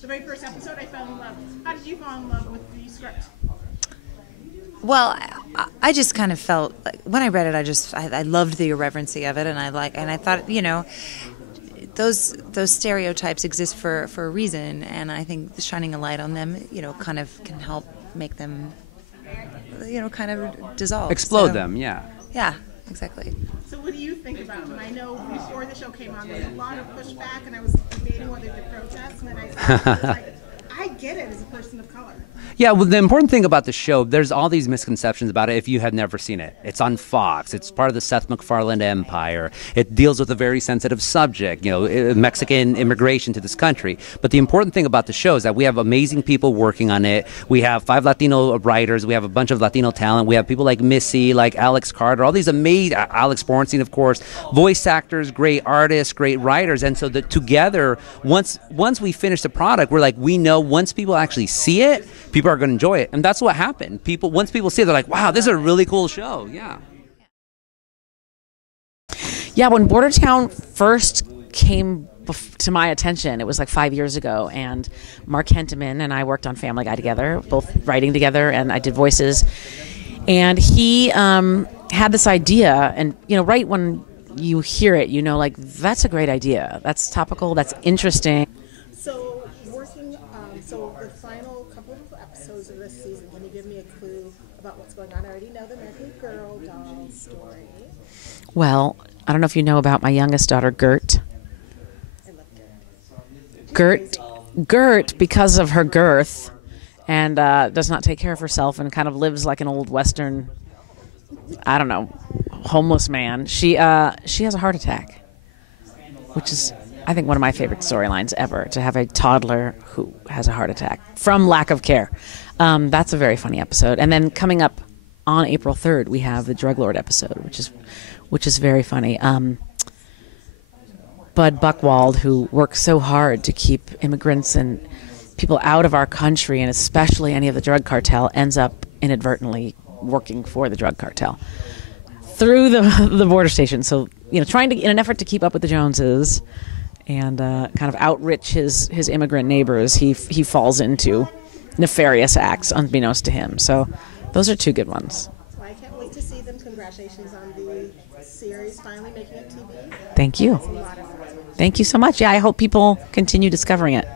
the very first episode, I fell in love. How did you fall in love with the script? Well, I just kind of felt like, when I read it, I loved the irreverency of it, and I thought, those stereotypes exist for a reason, and I think shining a light on them, kind of can help make them, kind of dissolve. Explode them, yeah. Yeah, exactly. So what do you think about them? I know before the show came on, there was a lot of pushback, and I was debating whether to protest, and then I was like, I get it as a person of color. Yeah, well, the important thing about the show, there's all these misconceptions about it if you have never seen it. It's on Fox. It's part of the Seth MacFarlane empire. It deals with a very sensitive subject, Mexican immigration to this country. But the important thing about the show is that we have amazing people working on it. We have 5 Latino writers. We have a bunch of Latino talent. We have people like Missi, like Alex Carter, all these amazing, Alex Borstein, of course, voice actors, great artists, great writers. And so that together, once we finish the product, we're like, we know once people actually see it, people are going to enjoy it. And that's what happened. Once people see it, they're like, wow, this is a really cool show. Yeah. Yeah, when Bordertown first came to my attention, it was like 5 years ago, and Mark Hentemann and I worked on Family Guy together, both writing together, and I did voices. And he had this idea, and right when you hear it, like, that's a great idea. That's topical, that's interesting. So the final couple of episodes of this season, can you give me a clue about what's going on? I already know the American Girl doll story. Well, I don't know if you know about my youngest daughter, Gert. I love Gert. Gert, because of her girth, and does not take care of herself and kind of lives like an old Western, I don't know, homeless man. She has a heart attack, which is, I think, one of my favorite storylines ever, to have a toddler who has a heart attack from lack of care. That's a very funny episode. And then coming up on April 3rd, we have the Drug Lord episode, which is very funny. Bud Buchwald, who works so hard to keep immigrants and people out of our country, and especially any of the drug cartel, ends up inadvertently working for the drug cartel through the border station. So, trying to, in an effort to keep up with the Joneses and kind of outrich his immigrant neighbors, he falls into nefarious acts unbeknownst to him. So those are 2 good ones. Well, I can't wait to see them. Congratulations on the series finally making it TV. Thank you. It's a lot of fun. Thank you so much. Yeah, I hope people continue discovering it.